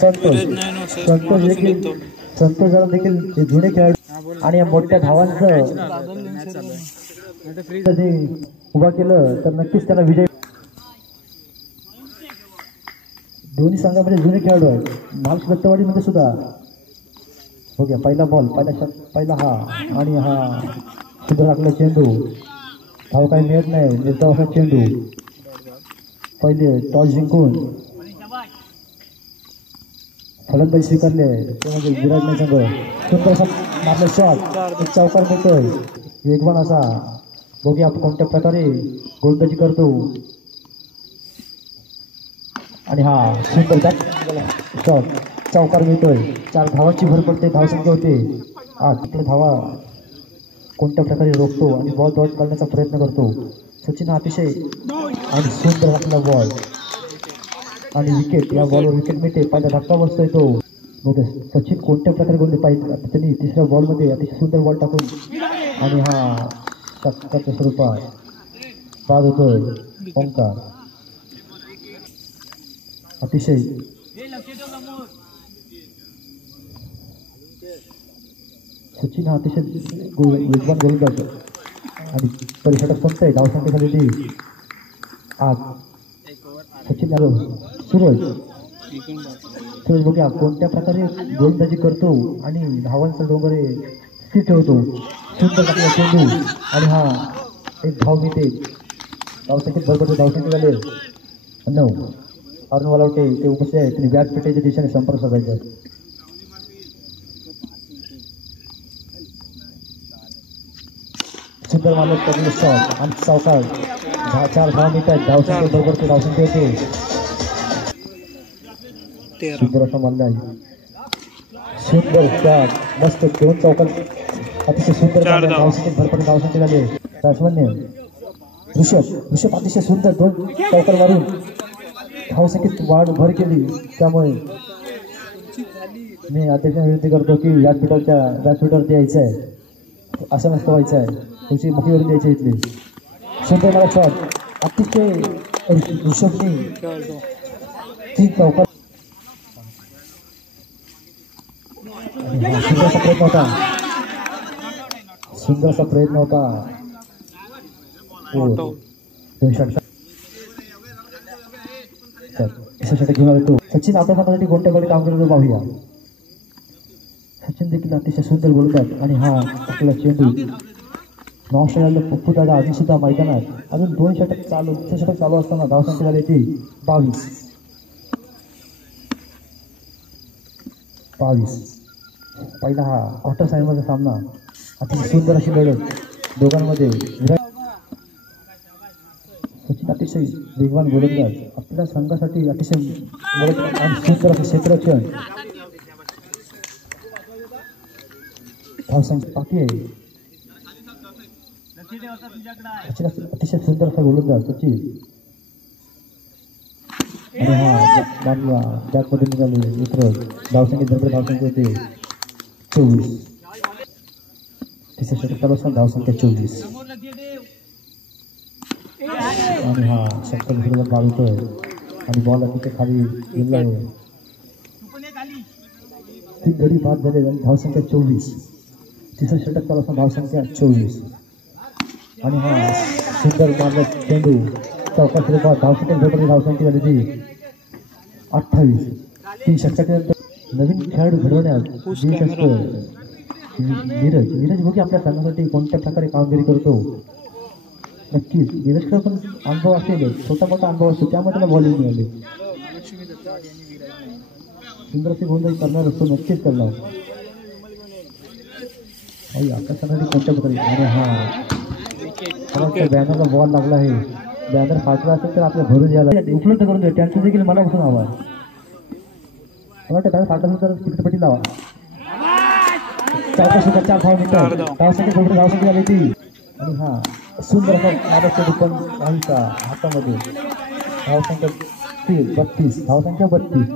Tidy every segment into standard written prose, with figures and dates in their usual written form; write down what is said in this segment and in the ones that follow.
संतोष संतोष देखील संतोष देखील जुने खेळाडू आणि या मोठ्या धावांचं उभा केलं तर नक्कीच त्याला विजय. दोन्ही संघामध्ये जुने खेळाडू आहेत. महाराष्ट्र दत्तवाडीमध्ये सुद्धा हो गया. पहिला बॉल पहिला हा आणि हा सुंदर टाकला चेंडू. धाव काही मिळत नाही. निर्धाव असा चेंडू. पहिले टॉस जिंकून फलंदाजी स्वीकारले ते म्हणजे विराट संघ. सुंदर असा मारले शॉट. एक चौकार मिळतोय वेगवान असा. बघूया आपण कोणत्या प्रकारे गोलंदाजी करतो. आणि हा सुंदर शॉट चौकार मिळतोय. 4 धावांची भर पडते. धावसंख्या होते 8. आपल्या धावा कोणत्या प्रकारे रोखतो आणि बॉल डॉट करण्याचा प्रयत्न करतो. सचिन हा अतिशय आणि सुंदर आपला बॉल आणि विकेट. या बॉलवर विकेट मिळते. पहिला धक्का बसतोय तो. बघा सचिन कोणत्या प्रकारे गोलंदाज पाहिजे. आता त्यांनी तिसऱ्या बॉलमध्ये अतिशय सुंदर बॉल टाकून आणि हा शतकाच्या स्वरूपात बाद होतोय. ओंकार अतिशय सचिन हा अतिशय वेगवान गोलंदाज आणि परिषदात संपतंय. धावसंख्या झालेली 8. सचिन यादव सूरज बघूया कोणत्या प्रकारे गोलंदाजी करतो आणि धावांचा डोंगर स्थिर ठेवतो. सुंदर टाकला चेंडू आणि हा एक धाव मिळते. धावसंख्येत बरोबर धावसंख्या झाले 9. अरुण वालावटे ते उपस्थित आहेत. त्यांनी व्यासपीठेच्या दिशेने संपर्क साधायचा. सुंदर मालक पडले शॉट आणि चौकार. 4 धाव मिळतात. धावसंख्या बरोबर ते धावसंख्या होते. सुंदर असा मारला आहे. सुंदर शॉट मस्त 2 चौकार अतिशय सुंदर. धावसंख्येत भरपूर धावसंख्या झाली. बॅट्समनने ऋषभ अतिशय सुंदर 2 चौकार मारून धावसंख्येत वाढ भर केली. त्यामुळे मी अध्यक्षांना विनंती करतो की व्यासपीठावरती यायचं आहे. असं नसतं व्हायचं आहे. तुमची मुखीवरून द्यायची इथली. सुंदर मला शॉट अतिशय ऋषभने 3 चौकार. सुंदरसा प्रयत्न होता. घेऊन येतो. सचिन आपल्या संघासाठी कोणत्या कडे काम करतो पाहूया. सचिन देखील अतिशय सुंदर गोलंदाज आणि हा आपला चेंडू. ऑस्ट्रेलियाला पप्पू दादा अजून सुद्धा मैदानात. अजून 2 षटक चालू असताना धावसंख्या झाली ती 22. पहिला हा क्वार्टर फायनलचा सामना. अतिशय सुंदर अशी लढत दोघांमध्ये. सचिन अतिशय वेगवान गोलंदाज आपल्या संघासाठी अतिशय सुंदर असं क्षेत्ररक्षण. धावसंख्या बाकी आहे. सचिन अतिशय सुंदर असा गोलंदाज सचिन. आणि हा मानला बॅटमध्ये निघाले मित्र. धावसंख्येत भरपूर धावसंख्या होते 24. तिसऱ्या षटक चालू असताना धावसंख्या 24. आणि हा षटक बरोबर धावतोय आणि बॉल अतिशय खाली गेला आहे. 3 गडी बाद झाले आणि धावसंख्या 24. तिसरं षटक चालू असताना धावसंख्या 24. आणि हा सुंदर मारला चेंडू चौकार स्वरूपात. धावसंख्या बरोबर धावसंख्या झाली ती 28. 3 षटकानंतर नवीन खेळाडू घडवण्यात यश असतं. नीरज बघी आपल्या संघासाठी कोणत्या प्रकारे कामगिरी करतो. नक्कीच नीरजकडे पण अनुभव असेल. छोटा मोठा अनुभव असतो. त्यामुळे त्याला बॉलिंग मिळाली. सुंदर असे गोलंदाजी करणार असतो. नक्कीच करणार. आपल्या संघासाठी कोणत्या प्रकारे. आणि हा बॅनरला बॉल लागला आहे. बॅनर फाटला असेल तर आपल्या भरून द्यायला उपलब्ध करून द्या. त्यांचं देखील मला बसून हवा. मला वाटतं बॅनर फाटला असेल तर तिकीटपट्टी लावा. 4 धाव मिळतात. धावसंख्या थोडी धावसंख्या झाली ती. आणि हा सुंदर असा नाबादचा दुकान काहीचा हातामध्ये. धावसंख्या 32. धावसंख्या 32.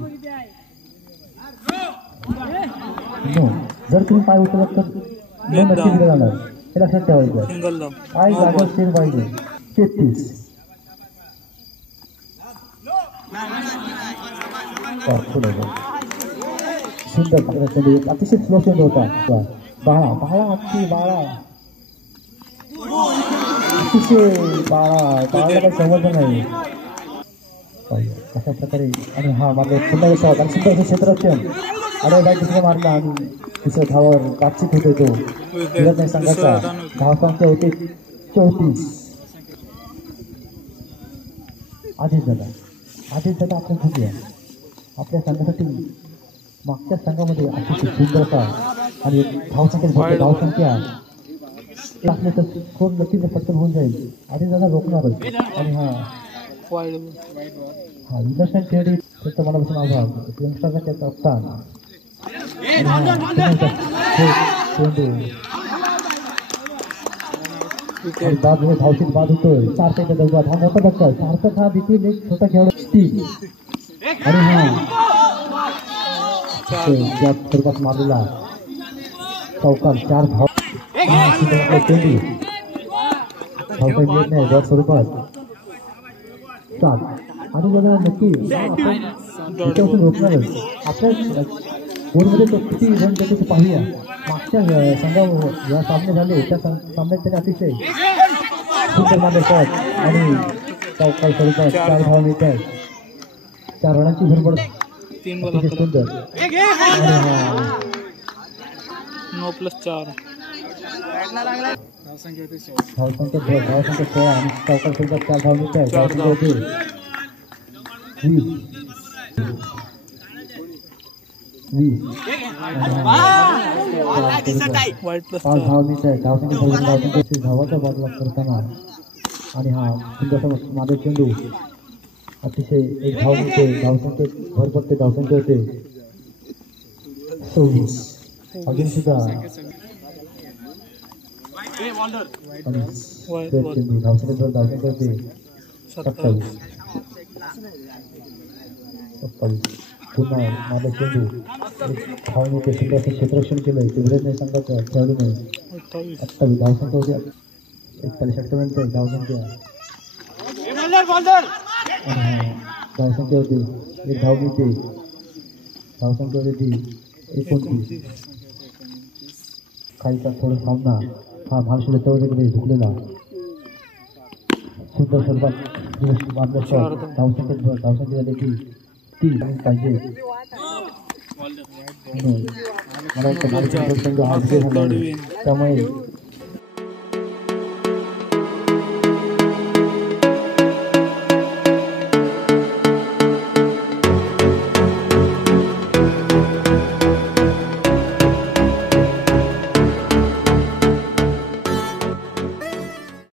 जर तुम्ही पाय उचलत तर नक्की दिलं जाणार. हे लक्षात ठेवायचं. पाय जागा स्थिर पाहिजे. 33. पुढे सुंदर चेंडू अतिशय स्लो चेंडू होता. बाळा बाळा हत्ती बाळा अतिशय बाळाला काही समजलं नाही अशा प्रकारे. आणि हा मागे पुन्हा येतो आणि सुंदर क्षेत्ररक्षण आणि बाई दुसरा मारला आणि दुसऱ्या धावावर बातचीत होते तो विरत संघाचा. धावसंख्या होती 34. आधीच दादा आपण बघूया आपल्या संघासाठी मागच्या संघामध्ये अतिशय सुंदर असा आणि धावसंख्या लागले तर स्कोर नक्कीच पटकन होऊन जाईल. आधी दादा रोखणारच. आणि हा विलक्षण खेळी त्याचा मनापासून आभार. यंगस्टरचा त्याचा कप्तान बाद धावशीत बाद होतोय. सार्थक दौबाद हा मोठा धक्का. सार्थक हा देखील एक छोटा खेळाडू आणि हा ज्या स्वरूपात मारलेला चौकार 4 धाव चेंडू धावता येत नाही ज्या स्वरूपात 7. आणि बघा नक्की आपण त्याच्यापासून रोखणारच. आपल्या बोर्डमध्ये तो किती रन देतो ते पाहूया. मागच्या संघावर या सामने झाले त्या सामन्यात त्याने अतिशय सुंदर मारले शॉट आणि चौकार स्वरूपात 4 धावा मिळतात. 4 रनांची भरभर अतिशय सुंदर. धावसंख्या 16 आणि चौकार स्वरूपात 4 धावा मिळतात. धावसंख्या होते 20. धावाच्या बाजूला करताना आणि हा सुंदर मागे चेंडू अतिशय एक धाव मिळते. धावसंख्येत भर पडते. धावसंख्या होते 26. अजून सुद्धा चेंडू धावसंख्येत धावसंख्या होते 27. पुन्हा माझा चेंडू धावने ते सुद्धा असं क्षेत्ररक्षण केलंय तेवढ्याच नाही संघाच्या खेळाडूने. 28 धावसंख्या होती. 41 धावसंख्या होती. एक धाव मिळते. धावसंख्या होती 29. काहीचा थोडा सामना हा महाराष्ट्र तळवेकडे झुकलेला सुंदर स्वरूपात मारल्या शॉट. धावसंख्या झाली की 3 पाहिजे. मला वाटतं संघ हा विजय झाला त्यामुळे